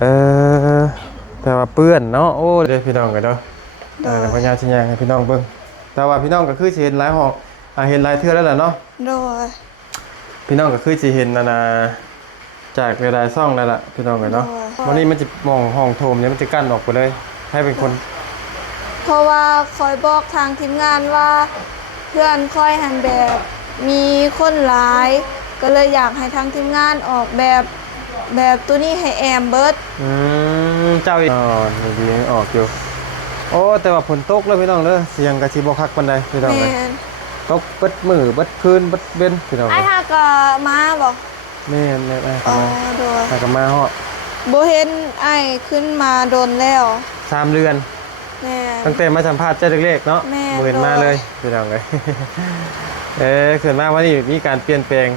เออแต่ว่าเปื้อนเนาะโอ้เดี๋ยวพี่น้องกันเนาะพญาชิญางให้พี่น้องเบิ่งแต่ว่าพี่น้องก็คือสิเห็นหลายห้องเห็นหลายเทื่อแล้วล่ะเนาะโดยพี่น้องก็คือสิเห็นนานาจากหลายๆซ่องนั่นล่ะพี่น้องกันเนาะวันนี้มันจะมองห้องโถมเนี่ยมันจะกั้นออกไปเลยให้เป็นคนเพราะว่าคอยบอกทางทีมงานว่าเพื่อนคอยหันแบบมีคนหลายก็เลยอยากให้ทางทีมงานออกแบบตัวนี้ให้แอมเบิร์ดเจ้าอ๋อดีออกอยู่โอ้แต่ว่าฝนตกแล้วพี่น้องเด้อเสียงกะสิบ่คักปานใดพี่น้องเอ้ยตกเบิดมือเบิดคืนเบิดเว้นพี่น้องไอ้ฮาก็มาบอกแม่นอ๋อโดยฮาก็มาฮอดบ่เห็นไอ้ขึ้นมาโดนแล้ว3 เดือนแม่ตั้งแต่มาสัมภาษณ์เจ้าเล็กๆเนาะบ่เห็นมาเลยพี่น้องเอ้ยขึ้นมาวันนี้มีการเปลี่ยนแปลง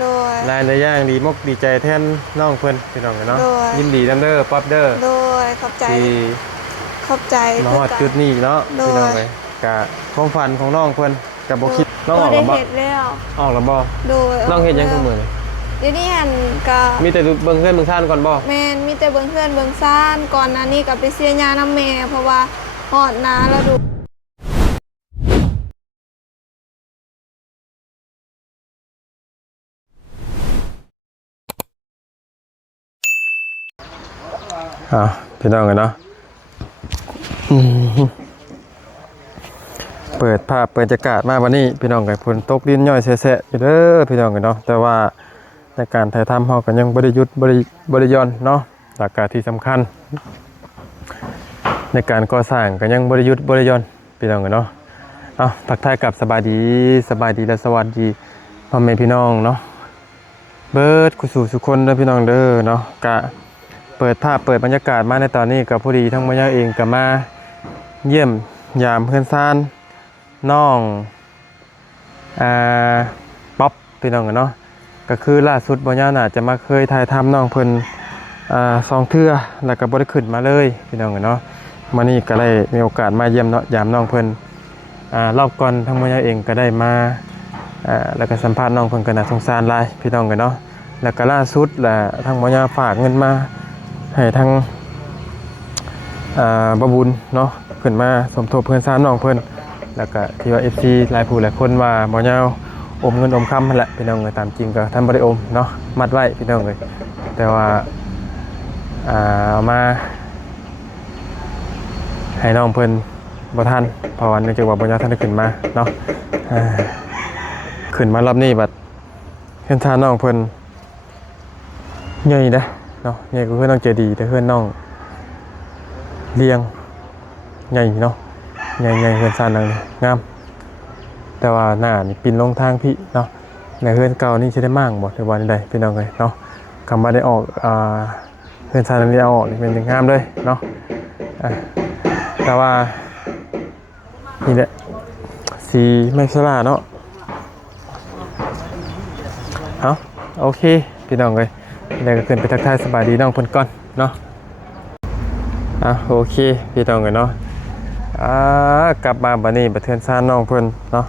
โดยรายในย่างดีมกดีใจแทนน้องเพิ่นพี่น้องเนาะยินดีนำเด้อป๊อปเด้อโดยขอบใจมาฮอดจุดนี้เนาะพี่น้องเอ้ยกะความฝันของน้องเพิ่นก็บ่คิดน้องออกแล้วบ่ออกแล้วบ่โดยน้องเฮ็ดหยังทุกมื้อนี่เดี๋ยวนี้หันก็มีแต่เบิ่งเฮือนเบิ่งซ่านก่อนบ่แม่นมีแต่เบิ่งเฮือนเบิ่งซ่านก่อนหน้านี้ก็ไปเสียยาน้ำแม่เพราะว่าฮอดนาแล้วดูพี่น้องกันเนาะเปิดภาพเปิดบรรยากาศมาวันนี้พี่น้องกันฝนตกดินย่อยแฉะๆอยู่เด้อพี่น้องกันเนาะแต่ว่าในการถ่ายทำเราก็ยังบ่ได้หยุดบ่ได้หย่อนเนาะหลักการที่สำคัญในการก่อสร้างก็ยังบ่ได้หยุดบ่ได้หย่อนพี่น้องกันเนาะทักทายกับสบายดีและสวัสดีพ่อแม่พี่น้องเนาะเบิดกุสู่สุคนเด้อพี่น้องเด้อเนาะกะเปิดภาพเปิดบรรยากาศมาในตอนนี้กับพอดีทั้งมายาเองกับมาเยี่ยมยามเพื่อนซ่านน้องป๊อปพี่น้องกันเนาะก็คือล่าสุดมายาน่าจะมาเคยถ่ายทำน้องเพิ่น2 เทื่อแล้วก็บ่ได้ขึ้นมาเลยพี่น้องกันเนาะมานี่ก็ได้มีโอกาสมาเยี่ยมเนาะยามน้องเพิ่นรอบก่อนทั้งมายาเองก็ได้มาแล้วก็สัมภาษณ์น้องเพิ่นก็น่าสงสารหลายพี่น้องกันเนาะแล้วก็ล่าสุดแหละทั้งมายาฝากเงินมาให้ทั้งบบุญเนาะขึ้นมาสมทบเพื่อนซ่านน้องเพื่อนแล้วก็ที่ว่า FC หลายผู้หลายคนว่าบ่ยาวอมเงินอมคำนั่นแหละพี่น้องเลยตามจริงก็ท่านบ่ได้อมเนาะมัดไว้พี่น้องเลยแต่ว่าเอามาให้น้องเพื่อนบ่ทันเพราะว่าเนื่องจากว่าบ่ยาวท่านได้ขึ้นมาเนาะขึ้นมารอบนี้บัดเพื่อนซ่านน้องเพื่อนใหญ่เด้เนาะใหญ่ก็คือน้องเจดีแต่เพื่อนน้องเลี้ยงใหญ่เนาะใหญ่เพื่อนซ่านนั่งงามแต่ว่าหน้านี่ปีนลงทางพี่เนาะในเพื่อนเก่านี่จะได้มั่งบ่ในวันใดพี่น้องเลยเนาะคำว่าได้ออกเพื่อนซ่านนี่เอาออกนี่เป็นงามเลยเนาะแต่ว่านี่แหละสีไม่สลาเนาะเอาโอเคพี่น้องเลยเดี๋ยวก็ขึ้นไปทักทายสบายดีน้องเพิ่นก่อนเนาะโอเคพี่น้องกันเนาะกลับมาบัดนี้บัดเทือนซ่านน้องเพิ่นเนาะ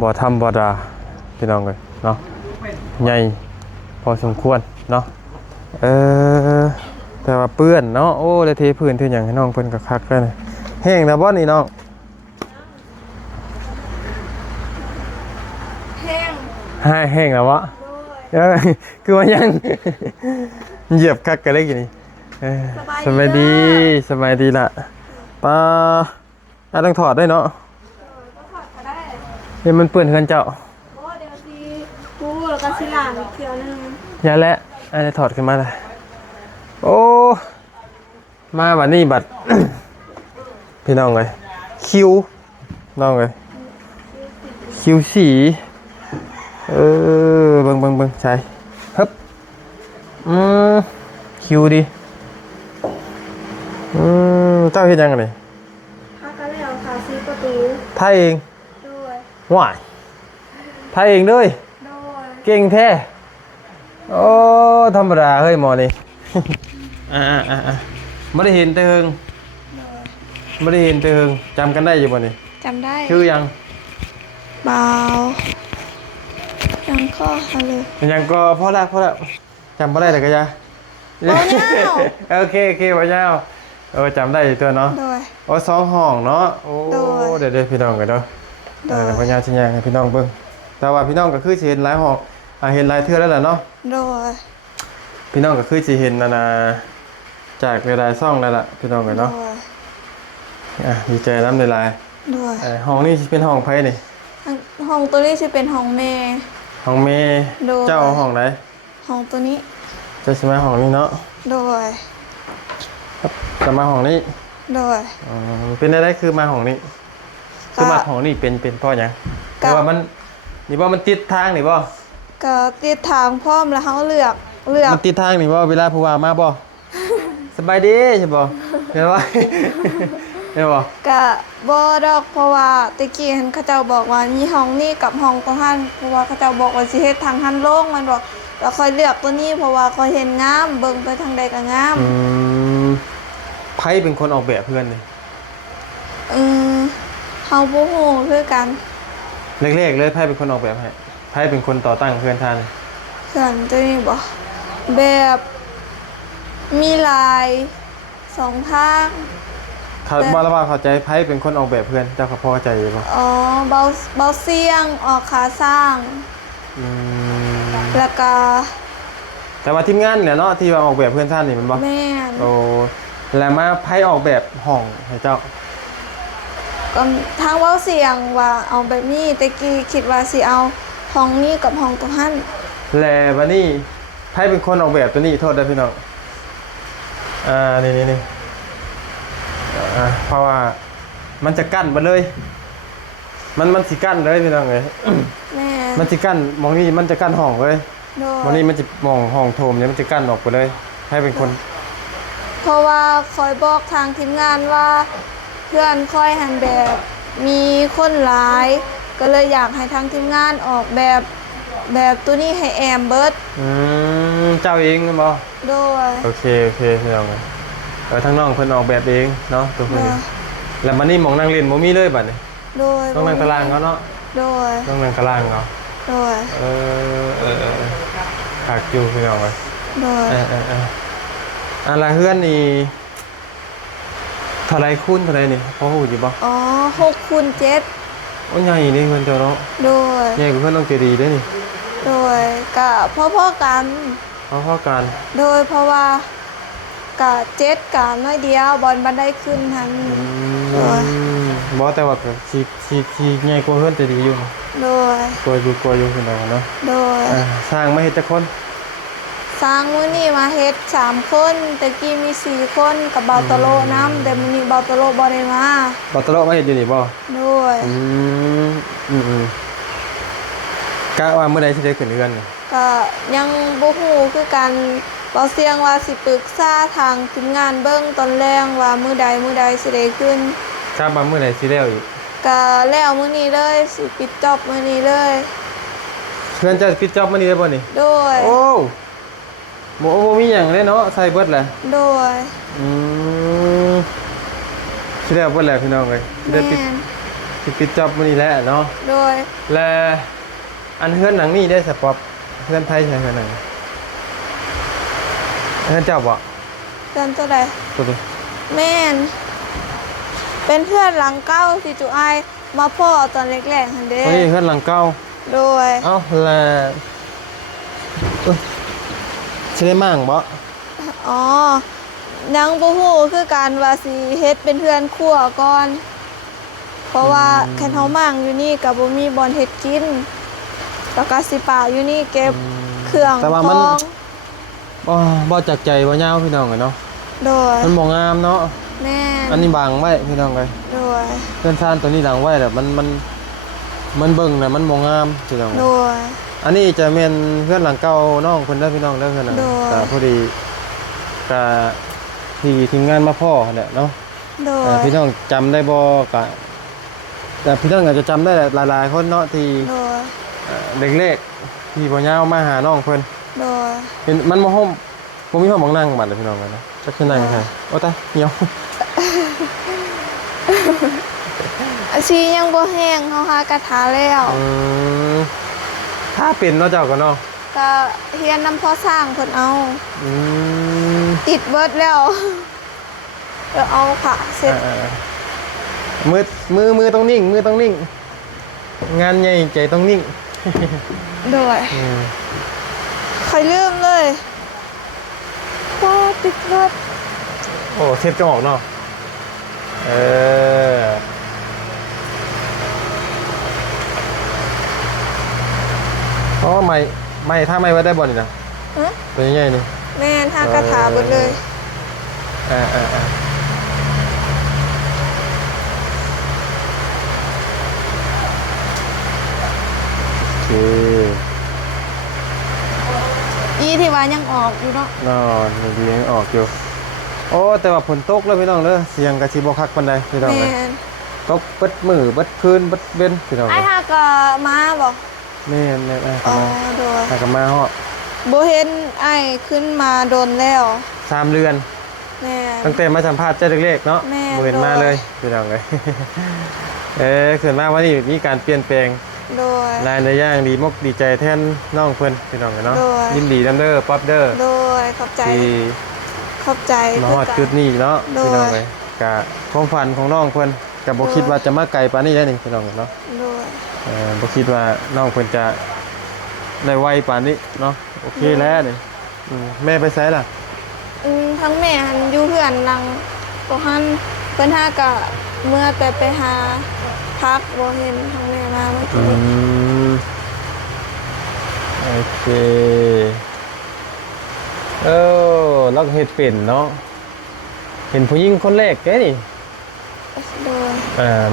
บ่ธรรมดาพี่น้องเลยเนาะใหญ่พอสมควรเนาะแต่ว่าเปื้อนเนาะโอ้ได้เทพื้นเทหยังให้น้องเพิ่นก็คักเลยแห้งนะบ่นี่น้องแห้งแล้ววะคือว่ายังเหยียบคักกันได้กี่นี่สบายดีล่ะป้าต้องถอดได้เนาะเดี๋ยวมันเปื้อนกันเจ้าเดี๋ยวสิกูแล้วก็สิหลานอีกเที่ยวนึงอย่าแล้วจะถอดขึ้นมาเลยโอ้มาวันนี้บัด พี่น้องเลยคิวน้องเลยคิวสีเบิ่งใช่ฮึบคิวดิเจ้าเฮ็ดยังไงนี่ข้าก็แล้วค่ะซื้อประตูไทยเองด้วยว้ายไทยเองด้วยเก่งแท้โอ้ธรรมดาเฮ้ยหมอนี่ไม่ได้เห็นเติงจำกันได้อยู่บ่นี่จำได้ชื่อยังเบายังก็เลยยังก็พอแล้วจำไม่ได้แต่ก็ยา บ่ยาว โอเคโอเคบ่ยาวจำได้อยู่ตัวเนาะ โดย โอ้สองห้องเนาะโอ้ โดย เดี๋ยวพี่น้องกันเนาะ โดย เดี๋ยวพญาชิญญาให้พี่น้องเบิ่งแต่ว่าพี่น้องก็คือสิเห็นหลายห้องเห็นหลายเทื่อแล้วล่ะเนาะ โดย พี่น้องก็คือสิเห็นนานาจากหลายๆซ่องแล้วล่ะพี่น้องกัน โด เนาะ ย ดีใจน้ำหลาย โดย ห้องนี้สิเป็นห้องไผนี่ ห้องตัวนี้สิเป็นห้องแม่ ห้องเมย์ โดย เจ้าห้องไหน ห้องตัวนี้ เจ้าสิมาห้องนี้เนาะ โดย จะมาห้องนี้ โดย เป็นอะไรคือมาห้องนี้คือมาห้องนี้เป็นเพราะหยังแต่ว่ามันนี่ว่ามันติดทางนี่บ่ ก็ติดทางพร้อมแล้วเฮาเลือก มันติดทางนี่บ่เวลาผู้ว่ามาบ่ สบายดีใช่บ่เห็นบ่ เห็นบ่ ก็บ่ดอกเพราะว่าตะกี้เห็นเขาเจ้าบอกว่ามีห้องนี้กับห้องตรงหันเพราะว่าเขาเจ้าบอกว่าสิเฮ็ดทางหันโล่งมันบอกแล้วค่อยเลือกตัวนี้เพราะว่าค่อยเห็นงามเบิ่งไปทางใดก็งาม ไผเป็นคนออกแบบเพื่อนนี่ อืมเฮาบ่ฮู้คือกัน แรกๆเลยไผเป็นคนออกแบบให้ไผเป็นคนต่อตั้งเพื่อนท่าน เพื่อนตัวนี้บ่แบบมีลายสองทาง เขาบ่ละว่าเข้าใจไผเป็นคนออกแบบเพื่อนเจ้าก็พอใจอยู่บ่ อ๋อเบาเสียงออกขาสร้าง อืม แล้วก็ แต่ว่าทีมงานเนี่ยเนาะที่ว่าออกแบบเพื่อนท่านนี่มันบ่ แม่น โอ้แล้วมาไผออกแบบห้องให้เจ้า ก็ทางเว้าเสียงว่าเอาแบบนี้ตะกี้คิดว่าสิเอาห้องนี้กับห้องตรงหัน แล้ววันนี้ไผเป็นคนออกแบบตัวนี้โทษด้วยพี่น้องนี่เพราะว่ามันจะกั้นมาเลย มันสิกั้นเลยพี่น้องเลย แม่ มันสิกั้นมองนี่มันจะกั้นห้องเลย โด มอง ย นี่มันจะมองห้องโถมเนี่ยมันจะกั้นออกไปเลย ให้เป็นคน เพราะว่าคอยบอกทางทีมงานว่าเพื่อนคอยหันแบบมีคนหลาย ก็เลยอยากให้ทางทีมงานออกแบบตัวนี้ให้แอมเบิร์ด เจ้าเองบ่ โดย โอเคพี่น้องเลยทั้งน้องเพิ่นออกแบบเองเนาะตัวเพิ่นนี่แล้วมันนี่มองนั่งเล่นบ่มีเลยบัดนี้ โดย ต้องนั่งตารางเขาเนาะ โดย ต้องนั่งตารางเขา โดย หักอยู่พี่น้องเลย โดย อะไรเพื่อนนี่เท่าไรคูณเท่าไรนี่พอหูอยู่บ่ อ๋อ6x7 โอ้ใหญ่นี่เพื่อนเจ้าเนาะ โดย ใหญ่กว่าเพื่อนต้องเจดีได้นี่ โดยก็พ่อๆกัน พอกัน โดยเพราะว่ากะเจ็ดกะน้อยเดียวบอลบันไดขึ้นทันโดย บ่แต่ว่าก็สิใหญ่กว่าเพื่อนเจดีอยู่ โดย กลัวอยู่พี่น้องเนาะ โดย สร้างมาเฮ็ดจักคน สร้างมื้อนี้มาเฮ็ด3คนแต่กี้มี4คนกับเบาตะโลน้ำแต่มื้อนี้เบาตะโลบ่ได้มา บ่ตะเลาะมาเฮ็ดอยู่นี่บ่ โดย กะว่ามื้อใดสิได้ขึ้นเรือนนี่ ก็ยังบ่ฮู้คือกันเบาเสียงว่าสิปรึกษาทางทีมงานเบิ่งตอนแรงว่ามื้อใดสิได้ขึ้น ครับว่ามื้อใดสิแล้วอีก ก็แล้วมื้อนี้เลยสิปิดจอบมื้อนี้เลย เพื่อนจะปิดจ็อบมื้อนี้ได้บ่นี่ โดย โอ้บ่มีหยังเลยเนาะใส่เบิดแหละ โดย สิได้เบิดแล้วพี่น้องเอ้ยสิได้ แม่น ปิดจ็อบมื้อนี้แหละเนาะ โดย และอันเฮือนหลังนี้ได้สปอปเฮือนไทยใช่เฮือนหนังเฮือนเจ้าบ่ เพื่อนตัวใด ตัวนี้ แม่นเป็นเพื่อนหลังเก้าที่จุไอายมาพ่อตอนแรกๆหันเด้ ตัวนี้เฮือนหลังเก่า โดย เอ้าและสิได้มั่งบ่ อ๋อยังบ่ฮู้คือการว่าสิเฮ็ดเป็นเพื่อนครัวก่อน เพราะว่าแค่เฮามั่งอยู่นี่ก็บ่มีบ่อนเฮ็ดกินแล้วก็สิป่าอยู่นี่เก็บเครื่อง แต่ว่า ข มัน อง บ่จากใจบ่ยาวพี่น้องเอ้ยเนาะ โดย มันบ่งามเนาะ แม่น อันนี้บังไว้พี่น้องเอ้ย โดย เฮือนซ่านตัวนี้หลังไว้แบบมันเบิ่งน่ะมันบ่งามพี่น้อง โด เอ้ย ย อันนี้จะเป็นเพื่อนหลังเก่าน้องคนเด้อพี่น้องเด้อเพื่อนหลัง โดย แต่พอดีก็ที่ทีมงานมาพ่อเนี่ยเนาะ โดย พี่น้องจำได้บ่กะแต่พี่น้องอาจจะจำได้หลายๆคนเนาะที่ โดย เล็กๆที่บ่ยาวมาหาน้องเพิ่น โดย เป็นมันบ่ฮ้มบ่มีห้องบังนั่งบัดเลยพี่น้องกันนะจักสินั่งใช่โอ้ตายเหี่ยว อาชียังบ่แห้งเฮาหากระทาแล้ว ถ้าเป็นเนาะเจ้าก็เนาะ ก็เฮียนนำพ่อสร้างเพิ่นเอา อืม ติดเบิดแล้วเอาค่ะเสร็จ มือต้องนิ่งมือต้องนิ่งงานใหญ่ใจต้องนิ่ง ด้วยใครลืมเลยว่าติดเบิด โอ้เทปจะออกเนาะเพราะว่าไม่ถ้าไม่ไว้ได้บอลนี่นะตัวใหญ่ๆนี่ แม่น5กระถาเบิดเลยโอเค อีที่ว่ายังออกอยู่เนาะ นอนดียังออกอยู่โอ้แต่ว่าฝนตกแล้วพี่น้องเด้อเสียงกะสิบ่คักปานใดพี่น้อง แม่ เอ้ย น ตกเบิดมือเบิดคืนเบิดเว้นพี่น้อง ไอ้ เอ้ย ฮาก็มาบ่ แม่นกลั อ๋ บ อ มา โดย กลับมาฮอด บ่เห็นไอ้ขึ้นมาโดนแล้ว 3เดือน แม่น ตั้งแต่มาสัมภาษณ์เจ้าเล็กๆเนาะ แม่ บ่เห็นมาเลยพี่น้องเอ้ย ขึ้นมาวันนี้มีการเปลี่ยนแปลง โดย รายในย่างดีมกดีใจแทนน้องเพิ่นพี่น้องเนาะ โดย ยินดีนำเด้อป๊อปเด้อ โดยขอบใจ ที่ ขอบใจ มาฮอดจุดนี้เนาะ โดย พี่น้องเอ้ยกะความฝันของน้องเพิ่นก็บ่คิดว่าจะมาไกลปานนี้ได้นี่พี่น้องเนาะ โดย บ่คิดว่าน้องเพิ่นจะได้ไวปานนี้เนาะโอเคแล้วนี่แม่ไปไสล่ะ ทั้งแม่หันอยู่เพื่อนนังบ่หันเพิ่นหาก็เมื่อแต่ไปหาพักบ่เห็นทั้งแม่มาเมื่อกี้นี้ โอเคเราก็เฮ็ดเป็นเนาะเห็นผู้หญิงคนแรกแกนี่ โดย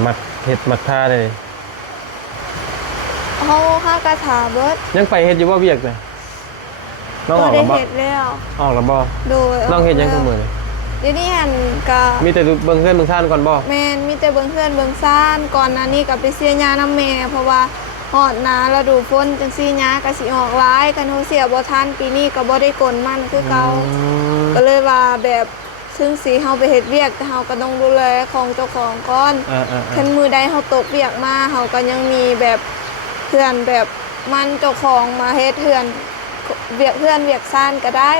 มักเฮ็ดมักท่าเลย เฮาหากระถาเบิด ยังไปเฮ็ดอยู่บ่เวียกน่ะน้องอ บ่ อก ได้ แล้วบ่ เฮ็ดแล้ว ออกแล้วบ่ โดย น้องเฮ็ดหยังทุกมื้อนี่ เดี๋ยวนี้หันก็ มีแต่เบิ่งเฮือนเบิ่งซ่านก่อนบ่ แม่นมีแต่เบิ่งเพื่อนเบิ่งซ่านก่อนหน้านี้ก็ไปเสียหญ้าน้ำแม่เพราะว่าฮอดหน้าฤดูฝนจังซี่หญ้าก็สิออกหลายคันเฮาเสียบ่ทันปีนี้ก็บ่ได้กลมันคือเก่าก็เลยว่าแบบซึ่งสิเฮาไปเฮ็ดเวียกแต่เฮาก็ต้องดูแลของเจ้าของก่อน คันมือใดเฮาตกเวียกมาเฮาก็ยังมีแบบเพื่อนแบบมันเจ้าของมาเฮ็ดเพื่อนเวียกซ่านก็ได้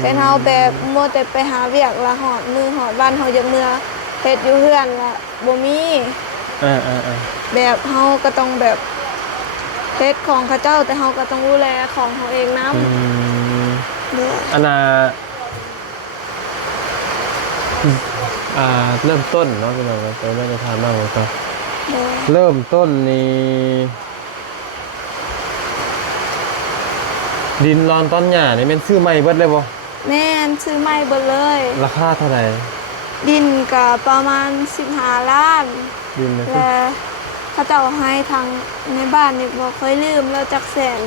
แต่เฮาแบบมัวแต่ไปหาเวียกละหอดมือหอดบ้านเฮาอย่างเมื่อเฮ็ดอยู่เพื่อนละบ่มีแบบเฮาก็ต้องแบบเฮ็ดของเขาเจ้าแต่เฮาก็ต้องดูแลของเฮาเองนำด้วย อันน่ะเริ่มต้นเนาะพี่น้องแต่ไม่ได้ถามมากเลยครับ ด้วย เริ่มต้นนี่ดินรอนต้นหญ้านี่แม่นซื้อใหม่เบิดเลยบ่ แม่นซื้อใหม่เบิดเลย ราคาเท่าไหร่ ดินก็ประมาณ15ล้าน ดินนะ และเขาเจ้าให้ทางในบ้านนี่บ่เคยลืมแล้วจักแสน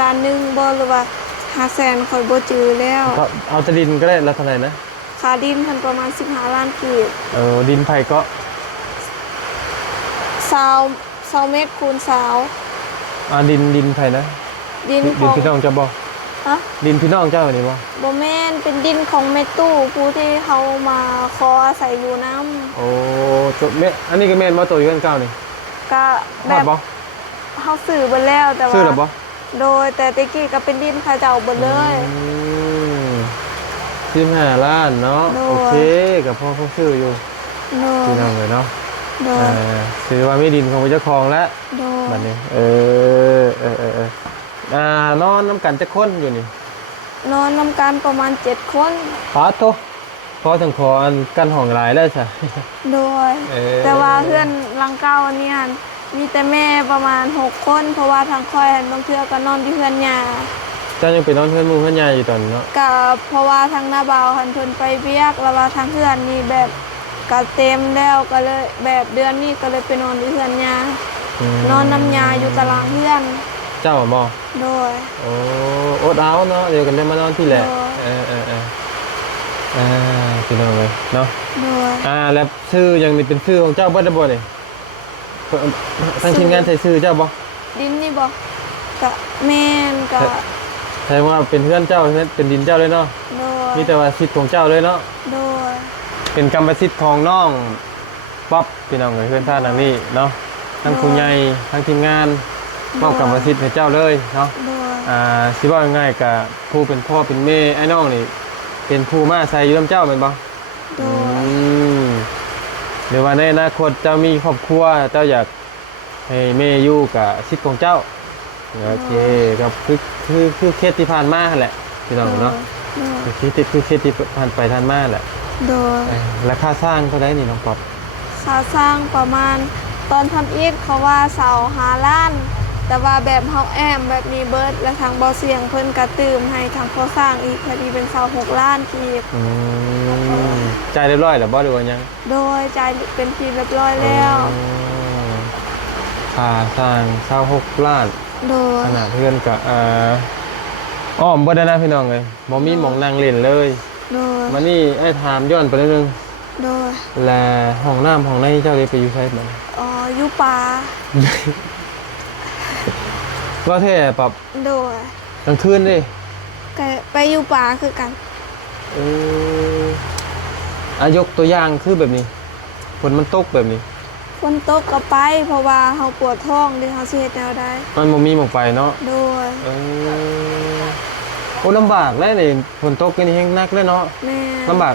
ล้านหนึงบ่หรือว่า500,000ค่อยบ่จือแล้ว ก็เอาแต่ดินก็ได้ละเท่าไหร่นะ ค่าดินเพิ่นประมาณ15ล้านกีบ ดินไผ่ก็ 20เมตรคูณ20ดินไผ่นะ ดินข ดิน อง พี่น้องเจ้าบ่ ฮะ ดินพี่น้องเจ้านี่บ่ บ่แม่นเป็นดินของแม่ตู้ผู้ที่เขามาขออาศัยอยู่นำ โอ้จบแม่อันนี้ก็แม่นบ่ตัวอยู่กันเก่านี่ ก็ ฮ แบ อด บ บ่ เฮาซื้อเบิดแล้วแต่ว่า ซื้อแล้วบ่ โดยแต่ตะกี้ก็เป็นดินเขาเจ้าเบิดเลย 15ล้านเนาะ โดย โอเคกับพ่อเขาซื้ออยู่ โดย พี่น้องเลยเนาะ โดย ถือว่ามีดินของเจ้าของแล้ว โดย บัดนี้นอนน้ำกันจะค้นอยู่นี่ นอนนำกันประมาณ7คน ขอโทษขอถึงขออันกันห้องหลายได้ใช่ โดยแต่ว่าเพื่อนหลังเก้าอันเนี่ยมีแต่แม่ประมาณ6คนเพราะว่าทางคอยหันบางเทื่อก็นอนที่เพื่อนยา เจ้ายังไปนอนเพื่อนหมู่เพื่อนยายอยู่ตอนเนาะ ก็เพราะว่าทางหน้าบ่าวหันเพิ่นไปเวียกแล้วว่าทางเพื่อนนี่แบบก็เต็มแล้วก็เลยแบบเดือนนี้ก็เลยไปนอนที่เพื่อนยานอนน้ำยาอยู่ตารางเพื่อน เจ้าบ่ โดย โอ้อดเอาเนาะเดี๋ยวกันได้มานอนที่แหละ โอ้ย พี่น้องเลยเนาะ โดย แล้วชื่อยังมีเป็นชื่อของเจ้าเบิดบ่นี่ทางทีมงานใส่ชื่อเจ้าบ่ ดินนี่บ่ก็แม่นก็ แสดงว่าเป็นเพื่อนเจ้าเป็นดินเจ้าเลยเนาะ โดย มีแต่ว่าสิทธิ์ของเจ้าเลยเนาะ โดย เป็นกรรมสิทธิ์ของน้องป๊อปพี่น้องเลยเพื่อนท่านทางนี้เนาะทั้งผู้ใหญ่ทั้งทีมงานมอบกรรมสิทธิ์ให้เจ้าเลยเนาะ โดย สิว่าง่ายๆกับผู้เป็นพ่อเป็นแม่ไอ้น้องนี่ เป็นผู้มาใส่อยู่ลำเจ้าเป็นบ่ โดย หรือว่าในอนาคตเจ้ามีครอบครัวเจ้าอยากให้แม่อยู่กับชิดของเจ้าโอเคครับคือเคสที่ผ่านมาแหละพี่น้องเนาะคือเคสที่ผ่านไปผ่านมาแหละ โดย ราคาสร้างเท่าไหร่นี่น้องป๊อป ค่าสร้างประมาณตอนทำอีกเขาว่าเสา5 ล้าน แต่ว่าแบบเฮาแอมแบบนี้เบิดและทางบ่เสียงเพิ่นกระตืมให้ทางพอสร้างอีกพอดีเป็นเสา6 ล้านกีบ จ่ายเรียบร้อยแล้วบ่หรือว่ายัง โดยจ่ายเป็นทีเรียบร้อยแล้ว ค่าสร้าง26 ล้าน โดย ขนาดเพื่อนกับอ้อมบ่ได้นะพี่น้องเลยบ่มีหมองนั่งเล่นเลย โดย มานี่ไอ้ถามย้อนไปนิดนึง โดย และห้องน้ำห้องในเจ้าได้ไปอยู่ใช้บ่ อยู่ป่า ก็เท่ปรับ โดย กลางคืนดิ ก็ไปอยู่ป่าคือกัน เออายกตัวอย่างคือแบบนี้ฝนมันตกแบบนี้ ฝนตกก็ไปเพราะว่าเฮาปวดท้องที่เฮาสิเฮ็ดแนวใด มันบ่มีหมองไปเนาะ โดย เออโอ้ลำบากเลยนี่ฝนตกนี่แฮงหนักเลยเนาะ แม่ ลำบาก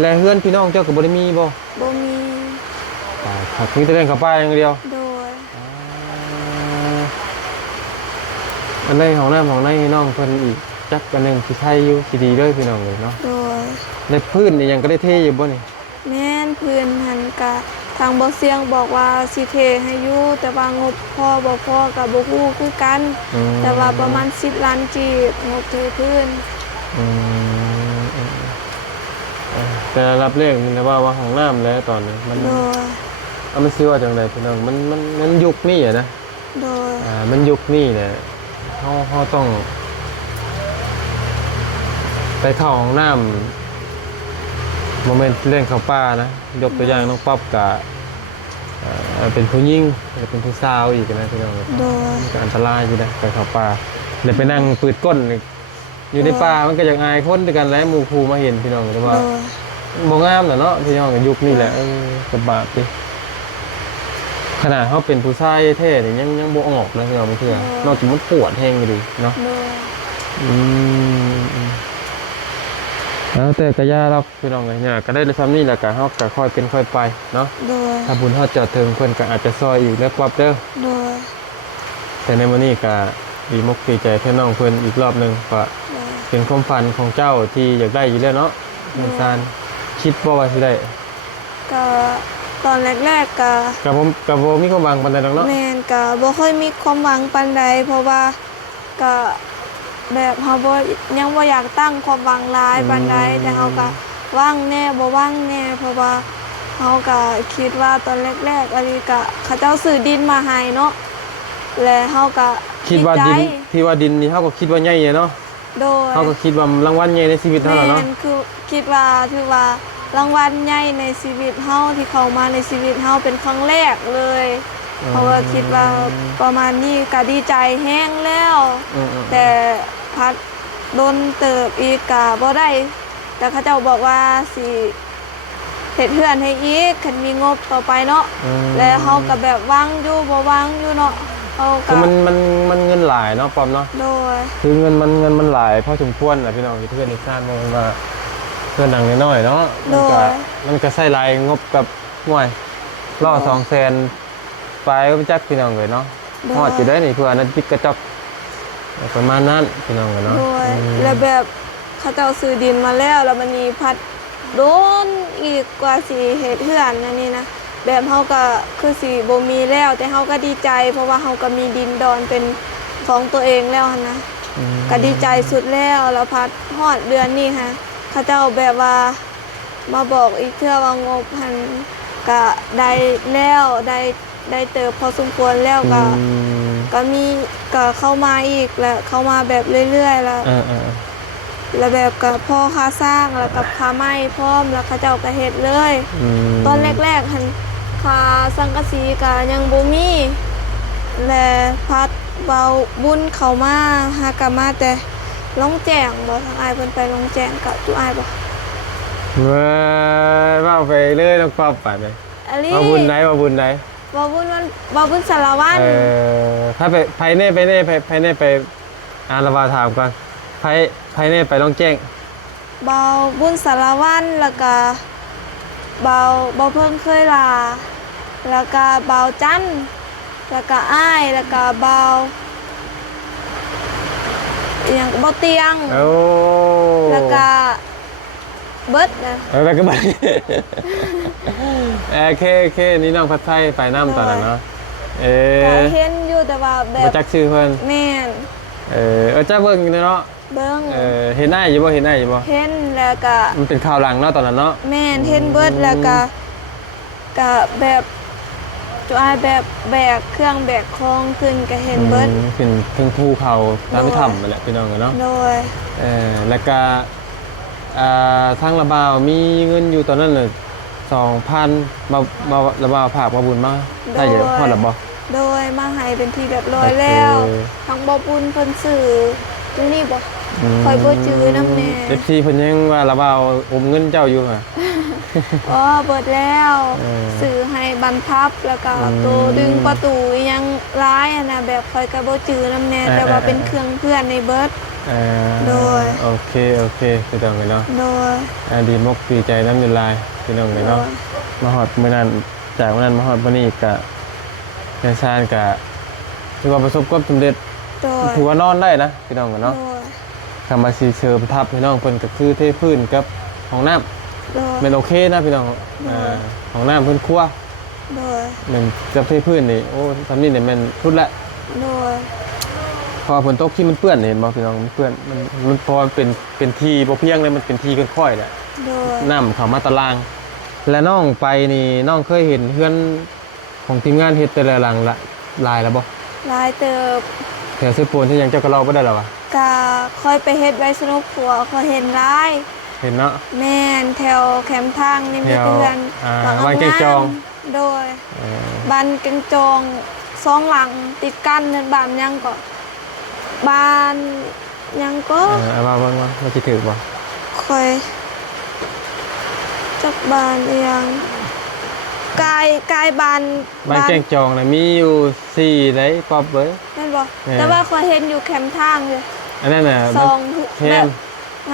และเฮือนพี่น้องเจ้าก็บ่ได้มีบ่ บ่มี ครับมีแต่เรื่องกับป้าอย่างเดียว โดย อันในของน้ำของในให้น้องเพิ่นอีกจักกันหนึงสิไทยอยู่สิดีเด้อพี่น้องเลยเนาะ โดย ในพื้นนี่ยังก็ได้เทอยู่บ่นี่ แม่นเพื่อนหันกะทางบ่เสียงบอกว่าสิเทให้อยู่แต่ว่างบพอบ่พอก็บ่ฮู้คือกัน แต่ว่าประมาณ10 ล้านกีบงบเทพื้น อืมแต่รับเลขนี่นะว่าของน้ำแล้วตอนนี้มัน โดย มันสิว่าจังไดพี่น้องมันยุคนี้อะนะ โดย มันยุคนี้แหละเฮาต้องไปเข้าห้องน้ำโมเมนต์เล่นเข้าป่านะยกตัวอย่างน้องป๊อปกับเป็นผู้หญิงเป็นผู้สาวอีกนะพี่น้อง โดย มันก็อันตรายอยู่นะไปเข้าป่าเดี๋ยวไปนั่งปืดก้นอีกอยู่ในป่ามันก็อยากอายคนด้วยกันแล้วหมู่ครูมาเห็นพี่น้องแต่ว่า โดย บ่งามน่ะเนาะพี่น้องยุคนี้แหละกับบาปดิขนาดเขาเป็นผู้ชายแท้นี่ยังบ่ออกนะพี่น้องไม่เชื่อนอกจากมันปวดแห้งอยู่ดิเนาะ โดย แล้วแต่กระยาเราพี่น้องเลยเนี่ยก็ได้ซ้ำนี่แหละกะเฮาก็ค่อยเป็นค่อยไปเนาะ โดย ถ้าบุญเฮาเจอดถึงเพิ่นก็อาจจะซอยอีกแล้วป๊อบเด้อ โดย แต่ในมื้อนี้ก็ดีมกดีใจแทนน้องเพิ่นอีกรอบหนึงก็เป็นความฝันของเจ้าที่อยากได้อยู่แล้วเนาะเงินซานคิดบ่ว่าสิได้ ก็ตอนแรกๆก็ กับบ่มีความหวังปานใดดอกเนาะ แม่นก็บ่ค่อยมีความหวังปานใดเพราะว่าก็แบบเฮาบ่ยังบ่อยากตั้งความหวังหลายปานใดแต่เฮาก็หวังแน่บ่หวังแน่เพราะว่าเฮาก็คิดว่าตอนแรกๆอันนี้ก็เขาเจ้าซื้อดินมาให้เนาะและเฮาก็ คิดว่าดิน ใจ ที่ว่าดินนี่เฮาก็คิดว่าใหญ่เนาะ โดย เฮาก็คิดว่ารางวัลใหญ่ในชีวิตเฮา แม่ เนาะ นคือคิดว่าถือว่ารางวัลใหญ่ในชีวิตเฮาที่เข้ามาในชีวิตเฮาเป็นครั้งแรกเลย เพราะว่าคิดว่าประมาณนี้ก็ดีใจแห้งแล้ว แต่พัดโดนเติบอีกกะบ่ได้แต่เขาเจ้าบอกว่าสิเฮ็ดเฮือนให้อีกคันมีงบต่อไปเนาะแล้วเฮาก็แบบวางอยู่บ่วางอยู่เนาะเฮา คื ก็ อมันเงินหลายเนาะปอมเนาะ โดย คือเงินมันหลายพอสมควรแหละพี่น้องที่เพื่อนในชาติมันมาเพื่อนดังน้อยๆเนาะมันก็ใส่รายงบกับห่วยล่อ200,000ไปก็จักพี่น้องเลยเนาะฮอดอยู่ได้นี่เพื่อนั้นปิดกระจกประมาณนั้นพี่น้องเนาะ โดยแล้วแบบเขาเจ้าซื้อดินมาแล้วแล้วมันมีพัดโดนอีกกว่าสิเฮ็ดเฮือนอันนี้นะแบบเฮาก็คือสิบ่มีแล้วแต่เฮาก็ดีใจ เพราะว่าเฮาก็มีดินดอนเป็นของตัวเองแล้วหั่นนะก็ดีใจสุดแล้วแล้วพัดฮอดเดือนนี้ฮะเขาเจ้าแบบว่ามาบอกอีกเทื่อว่างบหั่นก็ได้แล้วได้เติบพอสมควรแล้วก็มีก็เข้ามาอีกแล้วเข้ามาแบบเรื่อยๆแล้วแล้วแบบกับพ่อค่าสร้างแล้วกับค่าไม้พร้อมแล้วเขาเจ้าก็เฮ็ดเลยตอนแรกๆหันค่าสังกะสีก็ยังบ่มีและพัดเบาบุญเข้ามาหากะมาแต่ลงแจ้งบ่ทางอ้ายเพิ่นไปลงแจ้งกับจุอ้ายบ่ ว่าไปเลยน้องปอบไปเลย อะลี มาบุญไหนมาบุญไหน บ่บุญมันบ่บุญสารวัตร ถ้าไปเน่ไปอาระวาถามก่อนไพเน่ไปลองแจ้ง เบาบุญสารวัตรแล้วก็เบาเพิ่งเคยลาแล้วก็เบาจันทร์แล้วก็อ้ายแล้วก็เบาอย่างเบาเตียง โอ้ แล้วก็เบิดนะ แล้วก็ไป โอเคโอเคนี่น้องพัดไทยไปน้ำตอนนั้นเนาะเอ ก็ อ เห็นอยู่แต่ว่าแบ มา บ จักชื่อเพิ่น แม่น จ้าเบิ่งอยู่เนาะ เบิ้ง เห็นหน้าอยู่บ่เห็นหน้าอยู่บ่ เห็นแล้วก็ มันเป็นข่าวหลังเนาะตอนนั้นเนาะ แม่นเห็นเบิดแล้วก็แบบจุอายแบบแบกเครื่องแบกของขึ้นก็เห็นเบิด ขึ้นเพิ่งภูเขาตามที่ทำนั่นแหละพี่น้องกันเนาะ โดย แล้วก็ทางระบาวมีเงินอยู่ตอนนั้นเลย2,000มาระบาวผากมาบุญมาได้เยอะพอหรือบ่ โดยมาให้เป็นที่เรียบร้อยแล้ว โอเค ทั้งบ่บุญเพิ่นสื่ออยู่นี่บ่คอยบ่จื้อนำแน่ FC เพิ่นยังว่าระบาวอมเงินเจ้าอยู่ค่ะ อ๋อเบิดแล้ว สื่อให้บรรพับแล้วก็ตัวดึงประตูอิหยังร้ายอะนะแบบคอยก็บ่จื้อนำแน่แต่ว่าเป็นเครื่องเพื่อนในเบิด โดย โอเคพี่น้องกันเนาะ โดย ดีมกดีใจน้ำอยู่ลายพี่น้องกันเนาะมาฮอดมื้อนั้นจากมื้อนั้นมาฮอดมื้อนี้ก็แม่ชานก็ถือว่าประสบความสำเร็จ โดย ถือว่านอนได้นะพี่น้องกัน โด เนาะ ย คำว่าสีเสริมทับพี่น้องเพิ่นก็คือเทพื้นกับห้องน้ำ โดย เป็นโอเคนะพี่น้องห้องน้ำเพิ่นครัว โดย มันกับเทพื้นนี่โอ้ทำนี่เนี่ยมันทุดละ โดย พอฝนตกที่มันเปื้อนเห็นบ่พี่น้องมันเปื้อนมันพอเป็นทีบ่เพียงเลยมันเป็นทีค่อยๆแหละ โดย น้ำเข้ามาตาราง และน้องไปนี่น้องเคยเห็นเฮือนของทีมงานเฮ็ดแต่ละหลังละลายแล้วบ่ ลายเติบ แถวซื้อปูนที่ยังเจ้าก็เล่าบ่ได้หรอวะ กะค่อยไปเฮ็ดไว้สนุกผัวเขาเห็นลาย เห็นเนาะ แม่นแถวแคมป์ทางนี่มี แถว เพื่อน บ้านแกงจอง โดย เออ บ้านแกงจองสองหลังติดกันนั่นบ้านยังก็บ้านยังก็ เอามาเบิ่งว่าสิถือบ่ ค่อยจักบ้านอีหยังกายบ้าน บ้านแกงจองนะมีอยู่4ได้ป๊อบเว้ย แม่นบ่ แม่น แต่ว่าค่อยเห็นอยู่แคมป์ทางเลย อันนั้นน่ะ ซอง แค แบ ม บ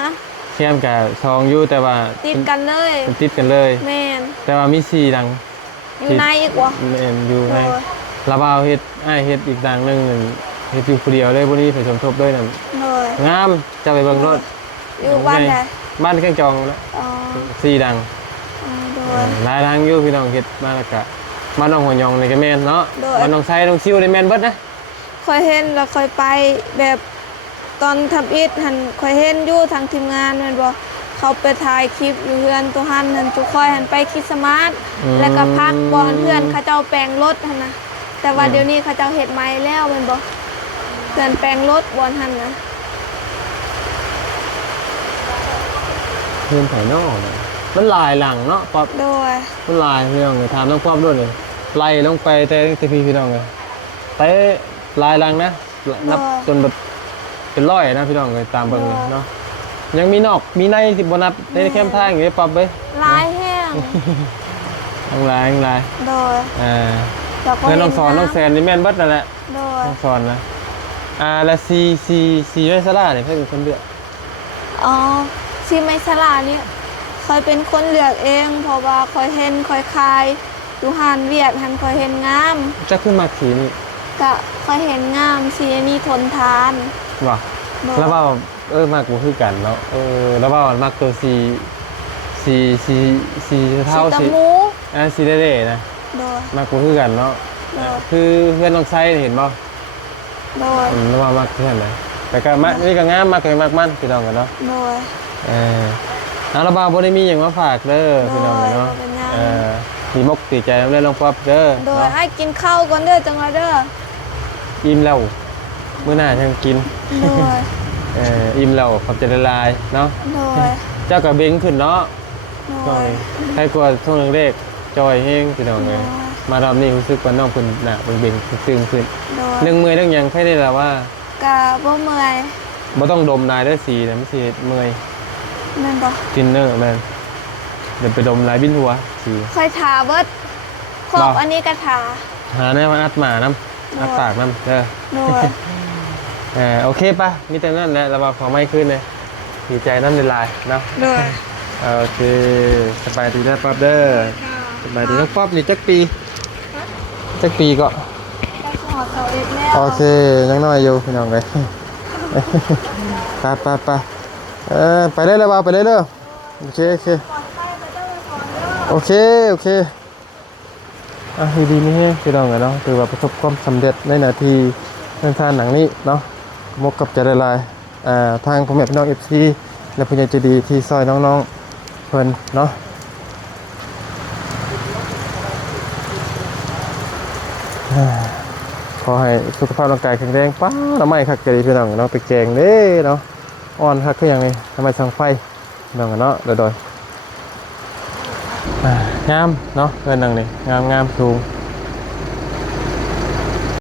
ฮะ แคมกับซองอยู่แต่ว่า ติดกันเลย มันติดกันเลย แม่น แต่ว่ามี4ดัง อยู่ในอีกวะ แม่นอยู่ใน โดย ระบาวเฮ็ดอ้ายเฮ็ดอีกดังหนึงนั่นเฮ็ดอยู่ผู้เดียวเลยบ่นี้ไปสมทบด้วยนั่น เลย งามจะไปเบิ่งรถ อยู่บ้านไหน บ้านแกงจองนะ อ๋อ 4ดัง โดย หลายทางอยู่พี่น้องเฮ็ดมาแล้วก็บ้านน้องหัวยองนี่ก็แม่นเนาะ โดย บ้านน้องไซน้องซิวนี่แม่นเบิดนะ ค่อยเห็นแล้วค่อยไปแบบตอนทำอิฐหันค่อยเห็นอยู่ทางทีมงานแม่นบ่เขาไปถ่ายคลิปอยู่เฮือนตัวหันหันจุค่อยหันไปคริดสต์มาร์ทแล้วก็พักบอนเพื่อนเขาเจ้าแปลงรถหันนะแต่ว่าเดี๋ยวนี้เขาเจ้าเฮ็ดใหม่แล้วแม่นบ่เพื่อนแปลงรถบอนหันนะ เพิ่นไผนอกน่ะมันหลายหลังเนาะป๊อบ โดย มันหลายพี่น้องเลยถามน้องป๊อบด้วยเลยไล่ลงไปแต่พี่น้องเลยแต่หลายหลังนะนับจนแบบเป็นร้อยนะพี่น้องเลยตามเบิ่งเลยเนาะยังมีนอกมีในสิบ่นับในแคมป์ทางอยู่ได้ป๊อบเว้ย ลายแห้ง ทั้งหลายทั้งหลาย โดย แล้วก็ เงินน้องสอนน้องแซนนี่แม่นเบิดนั่นแหละ โดย น้องสอนนะแล้วซีแม่สลาเนี่ยเพิ่นเป็นคนเลือก อ๋อที่ไม่ฉลาดเนี่ยคอยเป็นคนเลือกเองเพราะว่าคอยเห็นคอยคายอยู่หานเวียดหันคอยเห็นงาม จะขึ้นมาสีนี่ กะคอยเห็นงามสีนี้ทนทาน ว่ะ บ่ แล้วว่ามากบ่คือกันเนาะแล้วว่ามากตัวสีเท่า ตะ สี มู สีเด้ๆนะ โดย มากบ่คือกันเนาะ โดย คือเพื่อนน้องไซเห็นบ่ โดย แล้วว่ามากคือกันนะแต่ก็มากนี่ก็งามมากเลยมากมันพี่น้องกันเนาะ โดย แล้วบ่าวบ่ได้มีหยังมาฝากเด้อพี่น้องกันเนาะ บ่เป็นหยัง ดีมกดีใจนำได้น้องป๊อบเด้อ โดย เนาะ ให้กินข้าวก่อนเด้อจังหวะเด้อ อิ่มแล้วมื้อหน้าจังกิน โดย อิ่มแล้วขอบใจละลายเนาะ โดย เจ้ากับเบงขึ้นเนาะ โด ช่วง ย นี้ใครกลัวช่วงเล็กๆจอยเฮงพี่น้องเลย โอ้ย มารอบนี้รู้สึกว่าน้องคุณหนักเบงซึ้งขึ้น โดย เรื่องมือเรื่องหยังแค่นี้แหละว่าก ะบ่เมื่อย บ่ต้องดมนายเด้อสีนะมันสิเมื่อย แม่นบ่ ทินเนอร์แม่นเดี๋ยวไปดมนายบินหัวสี ค่อยทาเบิดครบ บ่ อันนี้ก็ทา หาแน่มาอัดหมาน้ำอัดปากน้ำเด้อ โดย โอเคปะมีแต่นั่นแหละระบาดของไม่ขึ้นเลย ดีใจน้ำลายเนาะ เลย โอเคสบายดีนะป๊อบเด้อสบายดีน้องป๊อบนี่จักปีก็ ได้ขอเสาเอกแล้ว โอเคยังน้อยอยู่พี่น้องเลย ไปไปเลยเลยว่าไปเลยเด้อโอเคโอเค ก่อนไปไปเจ้าไปก่อนเด้อ โอเคโอเคดีนี่พี่น้องเนาะถือว่าประสบความสำเร็จในหน้าที่เรื่องทานหนังนี้เนาะมกกับใจละลายทางพ่อแม่พี่น้อง FC และผู้ใหญ่ใจดีที่ซอยน้องๆเพิ่นเนาะขอให้สุขภาพร่างกายแข็งแรงป้าทำไมคักจะดีพี่น้องเนาะไปแกงเด้เนาะอ่อนคักคืออย่างนี้ทำไมสั่งไฟพี่น้องเนาะโดยงามเนาะเงินนังนี่งามสูง